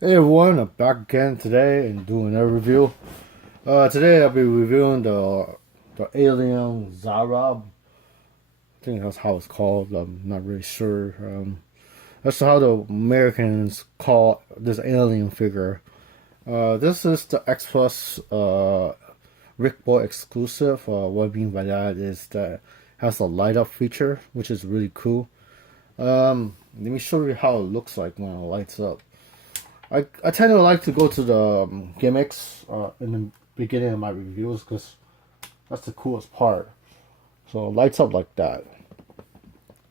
Hey everyone, I'm back again today and doing a review. Today I'll be reviewing the alien Zarab. I think that's how it's called. I'm not really sure. That's how the Americans call this alien figure. This is the X-PLUS Rick Boy exclusive. What I mean by that is that it has a light up feature, which is really cool. Let me show you how it looks like when it lights up. I tend to like to go to the gimmicks in the beginning of my reviews because that's the coolest part. So it lights up like that.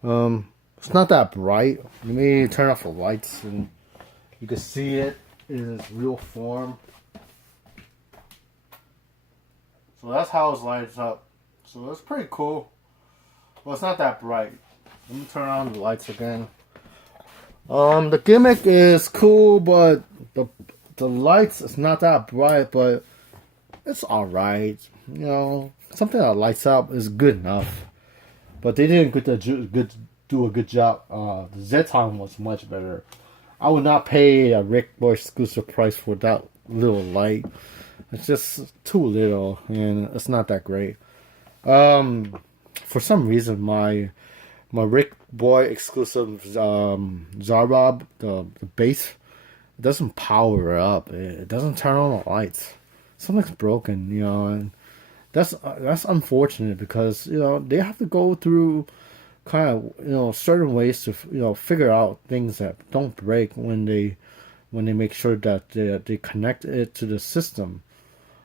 It's not that bright. Let me turn off the lights and you can see it in its real form. So that's how it lights up. So it's pretty cool. Well, it's not that bright. Let me turn on the lights again. The gimmick is cool, but the lights is not that bright, but it's alright. You know, something that lights up is good enough. But they didn't do a good job. The Zeton was much better. I would not pay a Rick Boy exclusive price for that little light. It's just too little, and it's not that great. For some reason, my Rick Boy exclusive Zarab, the base, it doesn't power up. It doesn't turn on the lights. Something's broken, you know, and that's unfortunate because they have to go through kind of certain ways to figure out things that don't break when they make sure that they connect it to the system.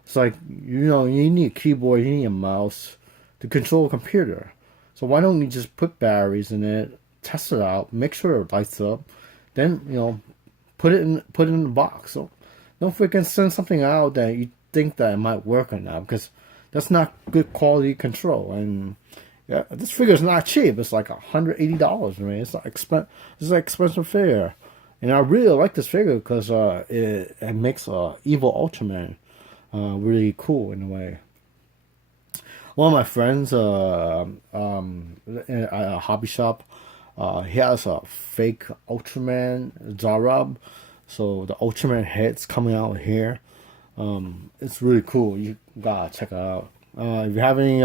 It's like you need a keyboard, you need a mouse to control a computer. So why don't you just put batteries in it, test it out, make sure it lights up, then put it in the box. So don't freaking send something out that you think that it might work or not, because that's not good quality control. And yeah, this figure is not cheap. It's like $180. I mean, it's like it's an expensive figure, and I really like this figure because it makes evil Ultraman really cool in a way. One of my friends in a hobby shop, he has a fake Ultraman Zarab. So the Ultraman head's coming out here. It's really cool. You gotta check it out. If you have any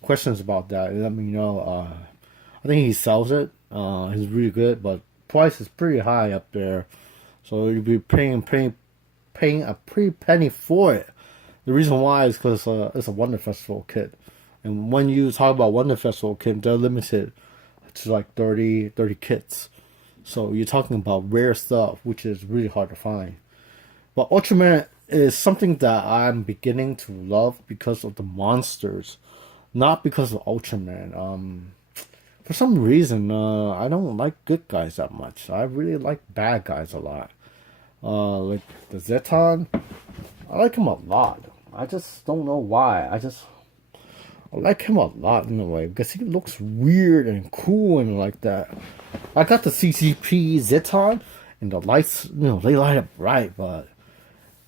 questions about that, let me know. I think he sells it. He's really good, but price is pretty high up there. So you'll be paying a pretty penny for it. The reason why is because it's a Wonder Festival kit. And when you talk about Wonder Festival kit, they're limited to like 30 kits. So you're talking about rare stuff, which is really hard to find. But Ultraman is something that I'm beginning to love because of the monsters, not because of Ultraman. For some reason, I don't like good guys that much. I really like bad guys a lot. Like the Zeton, I like him a lot. I just don't know why. I like him a lot in a way because he looks weird and cool and like that. I got the CCP Zeton and the lights, they light up bright, but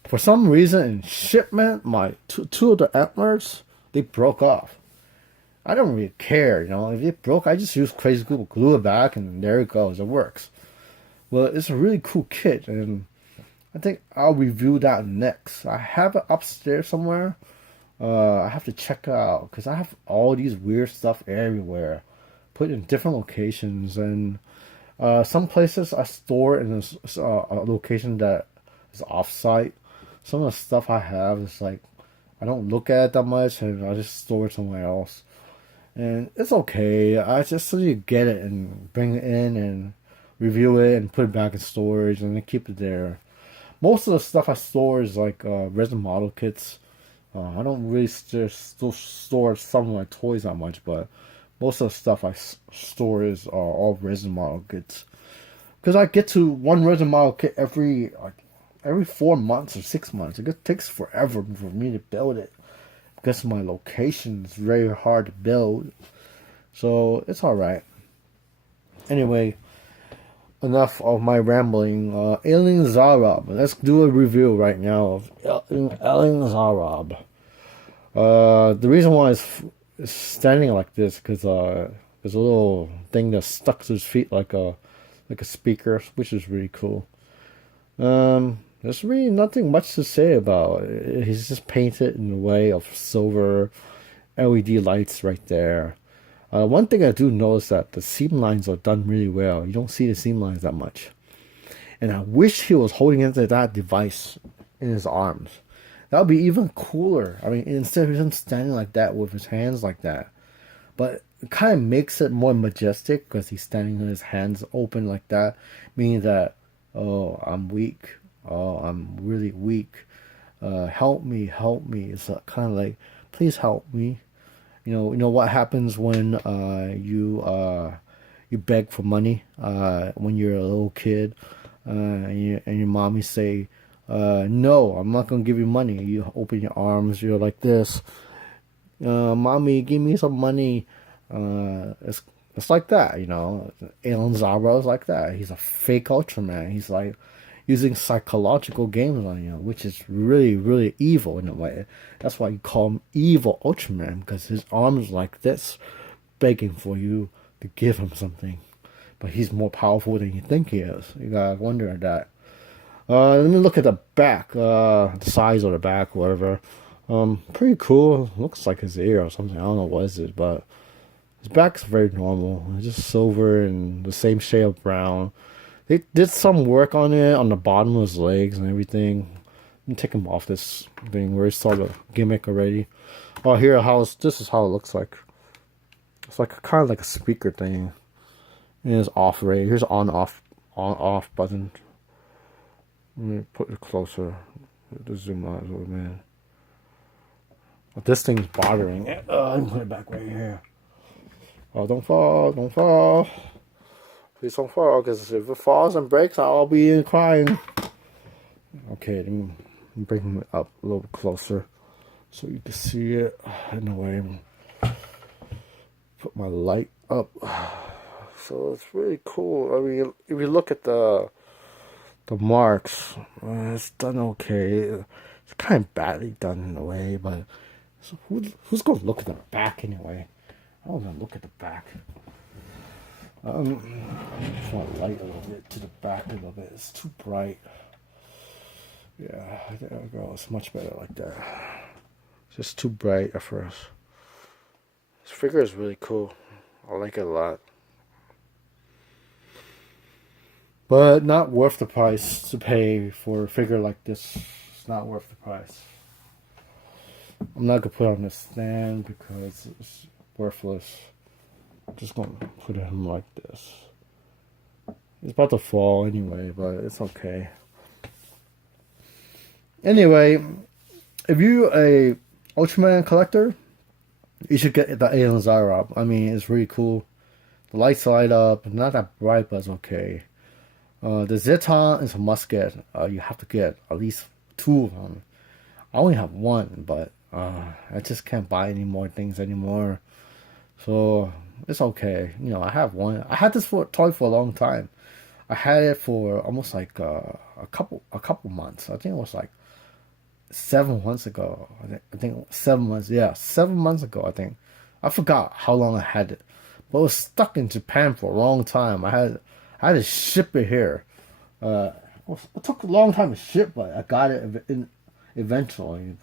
for some reason in shipment, my two of the antlers, they broke off. I don't really care, if it broke, I just use crazy glue it back, and there it goes, it works. Well, it's a really cool kit, and I think I'll review that next. I have it upstairs somewhere. I have to check it out because I have all these weird stuff everywhere, put in different locations, and some places I store in a location that is off-site. Some of the stuff I have is like I don't look at it that much, and I just store it somewhere else. And it's okay. I just so you get it and bring it in and review it and put it back in storage and then keep it there. Most of the stuff I store is like resin model kits. I don't really still store some of my toys that much, but most of the stuff I store is all resin model kits. Because I get to one resin model kit every 4 months or 6 months. It takes forever for me to build it because my location is very hard to build. So it's alright. Anyway, enough of my rambling. Alien Zarab. Let's do a review right now of Alien Zarab. The reason why it's standing like this because there's a little thing that's stuck to his feet like a speaker, which is really cool. There's really nothing much to say about it. He's just painted in a way of silver LED lights right there. One thing I do notice that the seam lines are done really well. You don't see the seam lines that much. And I wish he was holding into that device in his arms. That would be even cooler. I mean, instead of him standing like that with his hands like that. But it kind of makes it more majestic because he's standing with his hands open like that, meaning that, oh, I'm weak. Oh, I'm really weak. Help me, help me. It's kind of like, please help me. You know what happens when you beg for money when you're a little kid, and your mommy say, no, I'm not gonna give you money. You open your arms, you're like this, mommy, give me some money. It's like that, you know. Alan Zabra is like that. He's a fake Ultraman. He's like using psychological games on you, which is really, really evil in a way. That's why you call him evil Ultraman, because his arms like this, begging for you to give him something. But he's more powerful than you think he is. You gotta wonder at that. Let me look at the back, the size of the back, whatever. Pretty cool. Looks like his ear or something. I don't know what is it, but his back's very normal. It's just silver and the same shade of brown. They did some work on it on the bottom of his legs and everything. Let me take him off this thing where he saw the gimmick already. Oh, here, this is how it looks like. It's like kind of like a speaker thing. And it's off right. Here's on off button. Let me put it closer. Just zoom out a little bit. But this thing's bothering it. Let me put it back right here. Oh, don't fall, don't fall. Please don't fall, because if it falls and breaks, I'll be crying. Okay, let me bring it up a little bit closer so you can see it in a way. Put my light up. So it's really cool. I mean, if you look at the marks, it's done okay. It's kind of badly done in a way, but so who's going to look at the back anyway? I don't want to look at the back. I just want to light a little bit to the back a little bit. It's too bright. Yeah, there we go. It's much better like that. It's just too bright at first. This figure is really cool. I like it a lot. But not worth the price to pay for a figure like this. It's not worth the price. I'm not going to put it on the stand because it's worthless. I'm just going to put him like this. He's about to fall anyway, but it's okay. Anyway, if you're a Ultraman collector, you should get the Alien Zarab. I mean, it's really cool. The lights light up. Not that bright, but it's okay. The Zeton is a must get. You have to get at least 2 of them. I only have 1, but I just can't buy any more things anymore. So it's okay. You know, I have 1. I had this toy for a long time. I had it for almost like a couple months. I think it was like 7 months ago. I think 7 months. Yeah, 7 months ago. I think. I forgot how long I had it, but it was stuck in Japan for a long time. I had to ship it here. It took a long time to ship, but I got it eventually.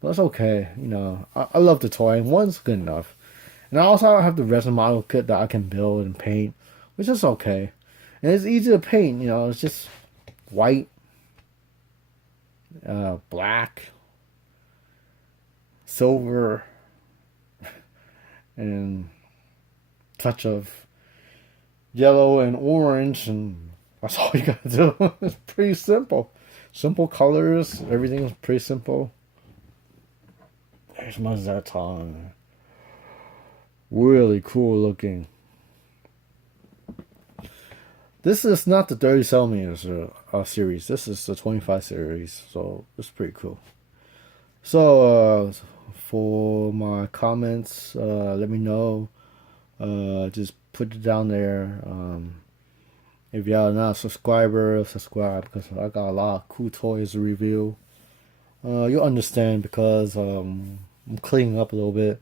But it's okay. You know, I love the toy, and 1's good enough. And I also have the resin model kit that I can build and paint, which is okay. And it's easy to paint. You know, it's just white, black, silver, and touch of yellow and orange, and that's all you gotta do. It's pretty simple. Simple colors, everything's pretty simple. There's my Zeton. Really cool looking. This is not the 30cm series. This is the 25 series, so it's pretty cool. So for my comments, let me know. Just put it down there. If y'all not a subscriber, subscribe, because I got a lot of cool toys to review. You'll understand because I'm cleaning up a little bit.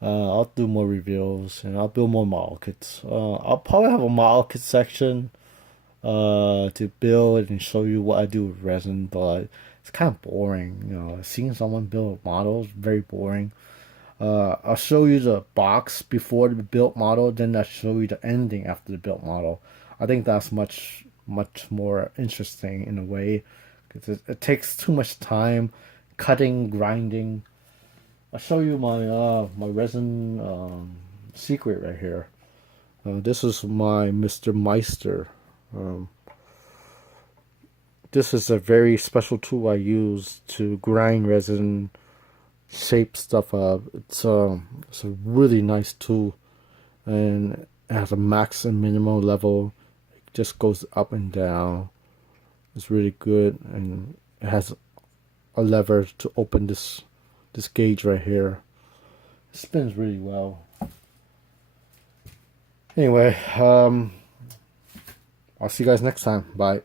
I'll do more reviews and I'll build more model kits. I'll probably have a model kit section to build and show you what I do with resin, but it's kind of boring. You know, seeing someone build a model is very boring. I'll show you the box before the built model, then I'll show you the ending after the built model. I think that's much more interesting in a way, because it takes too much time cutting, grinding. I'll show you my resin secret right here. This is my Mr. Meister. Um, this is a very special tool I use to grind resin, shape stuff up. It's a really nice tool, and it has a max and minimum level. It just goes up and down. It's really good, and it has a lever to open this gauge right here. It spins really well. Anyway, I'll see you guys next time. Bye.